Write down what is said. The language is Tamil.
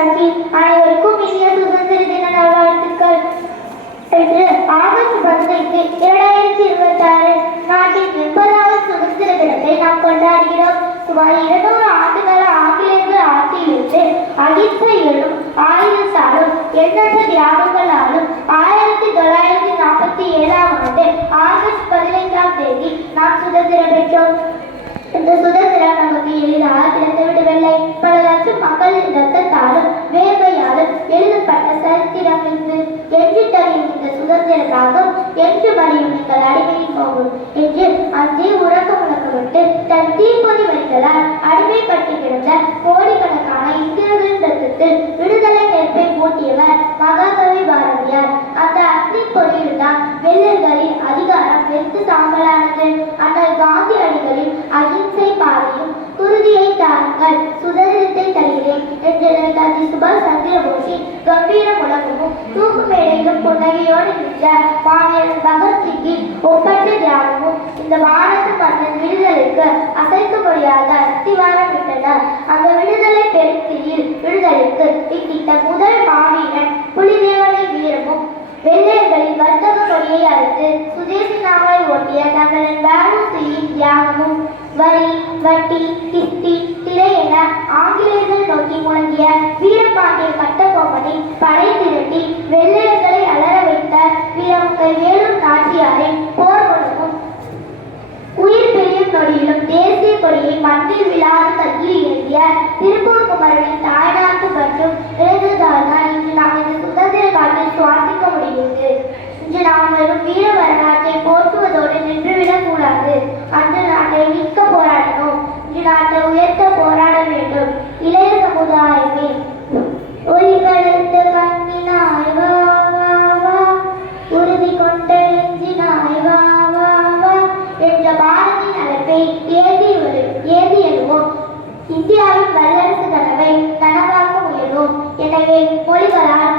தொலைக்காட்சி அனைவருக்கும் இனிய சுதந்திர தின நல்வாழ்த்துக்கள். இன்று ஆகஸ்ட் 15 2026 நாட்டின் 80வது சுதந்திர தினத்தை நாம் கொண்டாடுகிறோம். சுமார் 200 ஆண்டுகால ஆங்கிலேயர்கள் ஆட்சியிலிருந்து அகிம்சை எனும் ஆயுதத்தாலும் எண்ணற்ற தியாகங்களாலும் 1947ஆம் ஆண்டு ஆகஸ்ட் 15ஆம் தேதி நாம் சுதந்திரம் பெற்றோம். இந்த சுதந்திரம் நமக்கு எளிதாக கிடைத்துவிடவில்லை. பல லட்சம் மக்களின் ரத்தத்தாலும் வேர்வையாலும் எழுதப்பட்ட சரித்திரம் என்று தருகும் இந்த சுதந்திர தாகம் என்று மறியும் நீங்கள் அடிமையில் போகும் என்று அஞ்சே உறக்க முழக்கப்பட்டு தன் தீப்பொறி வைத்ததால் அடிமைப்பட்டு கிடந்த கோடிக்கணக்கான இந்தியர்களின் ரத்தத்தில் விடுதலை நெருப்பை மூட்டியவர் மகாகவி பாரதியார். அந்த அக்னி பொறியில்தான் வெள்ளையர்களின் அதிகாரம் வெறுத்து சாம்பலானது. அண்ணல் காந்தியடிகளின் அகிம்சை பாதையும் குருதியை தாருங்கள் சுதந்திரத்தை தருகிறேன் என்ற நேதாஜி சுபாஷ் சந்திர போஸின் கம்பீர முழக்கமும் தூக்கு மேடையிலும் புன்னகையோடு நின்ற மாவீரன் பகத்சிங்கின் ஒப்பற்ற தியாகமும் இந்த பாரத மண்ணின் விடுதலைக்கு அசைக்க முடியாத அஸ்திவாரம் விட்டன. அந்த விடுதலை பெருந்தியில் விடுதலைக்கு இட்டிட்ட முதல் மாவீரன் புலிதேவனின் வீரமும் வெள்ளையர்களின் வர்த்தக கொடியை அறுத்து சுதேசி நாவை ஓட்டிய தங்களின் வாவுசியின் தியாகமும் வரி வட்டி கிஸ்தி திரை என ஆங்கிலேயர்கள் நோக்கி முழங்கிய வீரபாண்டிய கட்டபொம்மனை படை திரட்டி வெள்ளையர்களை அலற வைத்த வீரமுகை வேலூர் நாச்சியாரின் போர் முழக்கும் உயிர் பிரியும் நொடியிலும் தேசிய கொடியை மண்ணில் விழாத கையில் ஏந்திய திருப்பூர் குமரனின் தாய்நாட்டு மற்றும் இழந்ததால்தான் இன்று நாம் இந்த சுதந்திர காட்டில் சுவாசிக்க முடிகிறது. இன்று நாம் வெறும் வீர வரலாற்றை போற்றுவதோடு நின்றுவிடக் கூடாது. அன்று நாட்டை மீட்க போராடணும். இன்று நாட்டை உயர்த்த போராட வேண்டும். இளைய சமுதாயமே ஒளிகளத்த கண்ணினாய் வா வா வா உறுதி கொண்ட நெஞ்சினாய் வா வா வா என்ற பாரதியின் அழைப்பை ஏந்தி எழுவோம். இந்தியாவின் வல்லரசு கனவை நனவாக்க முயல்வோம். எனவே மொழிகளால்